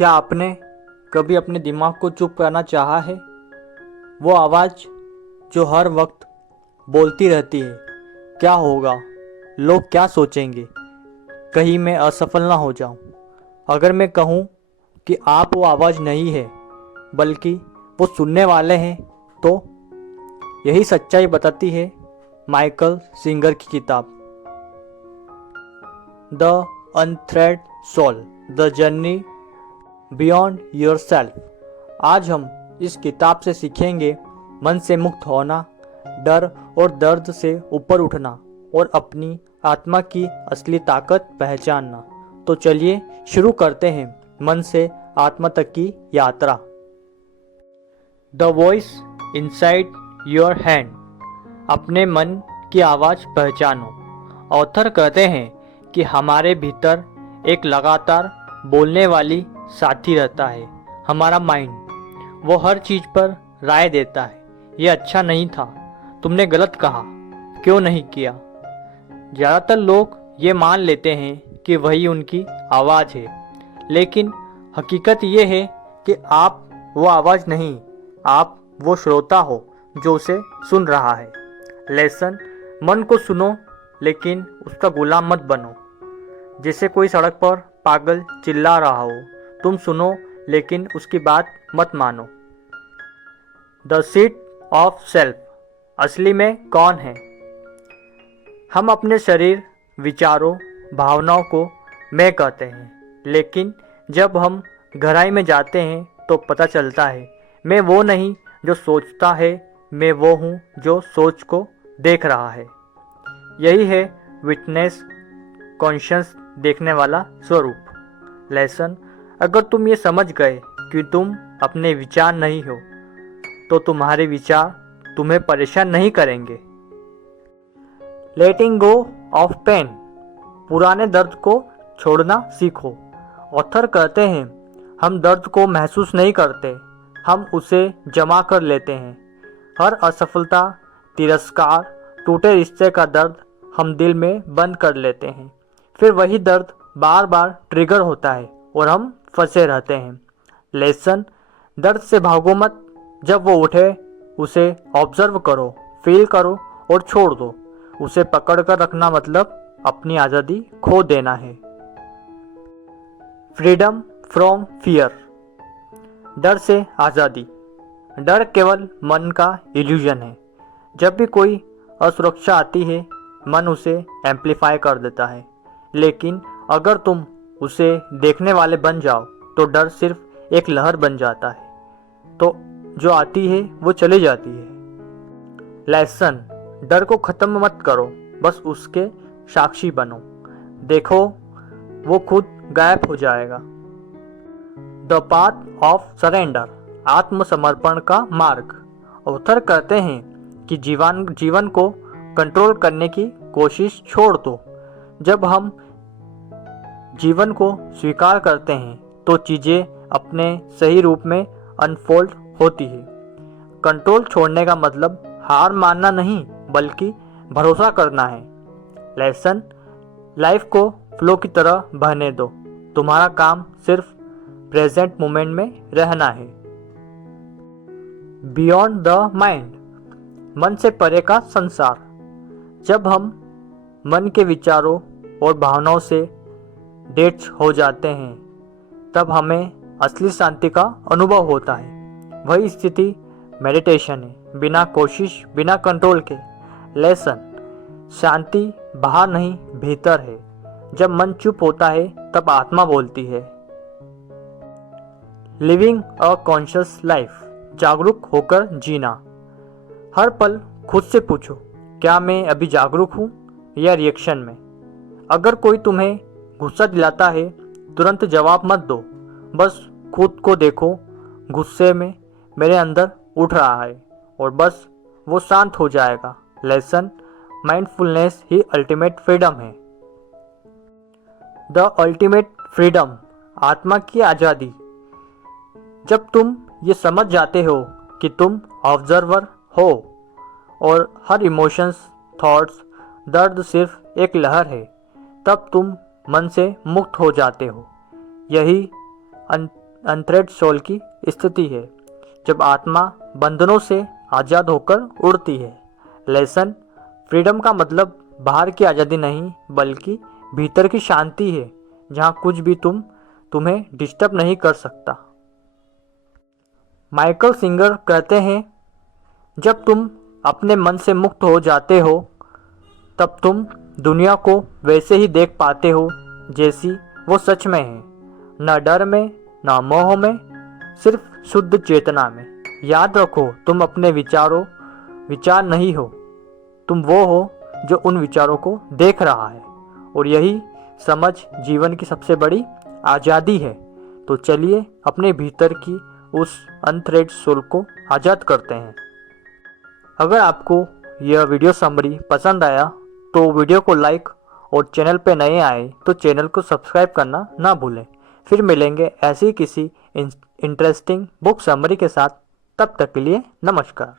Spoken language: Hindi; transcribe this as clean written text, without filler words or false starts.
क्या आपने कभी अपने दिमाग को चुप करना चाहा है? वो आवाज़ जो हर वक्त बोलती रहती है, क्या होगा, लोग क्या सोचेंगे, कहीं मैं असफल ना हो जाऊं। अगर मैं कहूं कि आप वो आवाज़ नहीं है बल्कि वो सुनने वाले हैं, तो यही सच्चाई बताती है माइकल सिंगर की किताब the untethered soul, the journey beyond yourself. आज हम इस किताब से सीखेंगे मन से मुक्त होना, डर और दर्द से ऊपर उठना और अपनी आत्मा की असली ताकत पहचानना। तो चलिए शुरू करते हैं मन से आत्मा तक की यात्रा। The voice inside your hand, अपने मन की आवाज़ पहचानो। ऑथर कहते हैं कि हमारे भीतर एक लगातार बोलने वाली साथी रहता है, हमारा माइंड। वो हर चीज़ पर राय देता है, ये अच्छा नहीं था, तुमने गलत कहा, क्यों नहीं किया। ज़्यादातर लोग ये मान लेते हैं कि वही उनकी आवाज़ है, लेकिन हकीकत ये है कि आप वो आवाज़ नहीं, आप वो श्रोता हो जो उसे सुन रहा है। लेसन, मन को सुनो लेकिन उसका गुलाम मत बनो। जैसे कोई सड़क पर पागल चिल्ला रहा हो, तुम सुनो लेकिन उसकी बात मत मानो। द सीट ऑफ सेल्फ, असली में कौन है। हम अपने शरीर, विचारों, भावनाओं को मैं कहते हैं, लेकिन जब हम गहराई में जाते हैं तो पता चलता है मैं वो नहीं जो सोचता है, मैं वो हूँ जो सोच को देख रहा है। यही है विटनेस, कॉन्शियस, देखने वाला स्वरूप। लेसन, अगर तुम ये समझ गए कि तुम अपने विचार नहीं हो, तो तुम्हारे विचार तुम्हें परेशान नहीं करेंगे। लेटिंग गो ऑफ पेन, पुराने दर्द को छोड़ना सीखो। ऑथर कहते हैं हम दर्द को महसूस नहीं करते, हम उसे जमा कर लेते हैं। हर असफलता, तिरस्कार, टूटे रिश्ते का दर्द हम दिल में बंद कर लेते हैं। फिर वही दर्द बार बार ट्रिगर होता है और हम फंसे रहते हैं। लेसन, दर्द से भागो मत, जब वो उठे उसे ऑब्जर्व करो, फील करो और छोड़ दो। उसे पकड़ कर रखना मतलब अपनी आज़ादी खो देना है। फ्रीडम फ्रॉम फियर, डर से आज़ादी। डर केवल मन का इल्यूजन है। जब भी कोई असुरक्षा आती है, मन उसे एम्पलीफाई कर देता है, लेकिन अगर तुम उसे देखने वाले बन जाओ तो डर सिर्फ एक लहर बन जाता है, तो जो आती है वो चली जाती है। लेसन, डर को ख़त्म मत करो, बस उसके साक्षी बनो, देखो वो खुद गायब हो जाएगा। द पाथ ऑफ सरेंडर, आत्मसमर्पण का मार्ग। ऑथर कहते हैं कि जीवन को कंट्रोल करने की कोशिश छोड़ दो। जब हम जीवन को स्वीकार करते हैं तो चीज़ें अपने सही रूप में अनफोल्ड होती है। कंट्रोल छोड़ने का मतलब हार मानना नहीं, बल्कि भरोसा करना है। लेसन, लाइफ को फ्लो की तरह बहने दो, तुम्हारा काम सिर्फ प्रेजेंट मोमेंट में रहना है। बियॉन्ड द माइंड, मन से परे का संसार। जब हम मन के विचारों और भावनाओं से डेट्स हो जाते हैं, तब हमें असली शांति का अनुभव होता है। वही स्थिति मेडिटेशन है, बिना कोशिश, बिना कंट्रोल के। लेसन, शांति बाहर नहीं, भीतर है। जब मन चुप होता है तब आत्मा बोलती है। लिविंग अ कॉन्शियस लाइफ, जागरूक होकर जीना। हर पल खुद से पूछो, क्या मैं अभी जागरूक हूँ या रिएक्शन में। अगर कोई तुम्हें गुस्सा दिलाता है, तुरंत जवाब मत दो, बस खुद को देखो, गुस्से में मेरे अंदर उठ रहा है, और बस वो शांत हो जाएगा। लेसन, माइंडफुलनेस ही अल्टीमेट फ्रीडम है। द अल्टीमेट फ्रीडम, आत्मा की आज़ादी। जब तुम ये समझ जाते हो कि तुम ऑब्जर्वर हो और हर इमोशंस, थॉट्स, दर्द सिर्फ एक लहर है, तब तुम मन से मुक्त हो जाते हो। यही अनथ्रेड सोल की स्थिति है, जब आत्मा बंधनों से आज़ाद होकर उड़ती है। लेसन, फ्रीडम का मतलब बाहर की आज़ादी नहीं बल्कि भीतर की शांति है, जहाँ कुछ भी तुम्हें डिस्टर्ब नहीं कर सकता। माइकल सिंगर कहते हैं, जब तुम अपने मन से मुक्त हो जाते हो तब तुम दुनिया को वैसे ही देख पाते हो जैसी वो सच में है, न डर में न मोह में, सिर्फ शुद्ध चेतना में। याद रखो, तुम अपने विचार नहीं हो, तुम वो हो जो उन विचारों को देख रहा है, और यही समझ जीवन की सबसे बड़ी आज़ादी है। तो चलिए अपने भीतर की उस अनथ्रेड सोल को आज़ाद करते हैं। अगर आपको यह वीडियो समरी पसंद आया तो वीडियो को लाइक और चैनल पे नए आए तो चैनल को सब्सक्राइब करना ना भूलें। फिर मिलेंगे ऐसी किसी इंटरेस्टिंग बुक समरी के साथ। तब तक के लिए नमस्कार।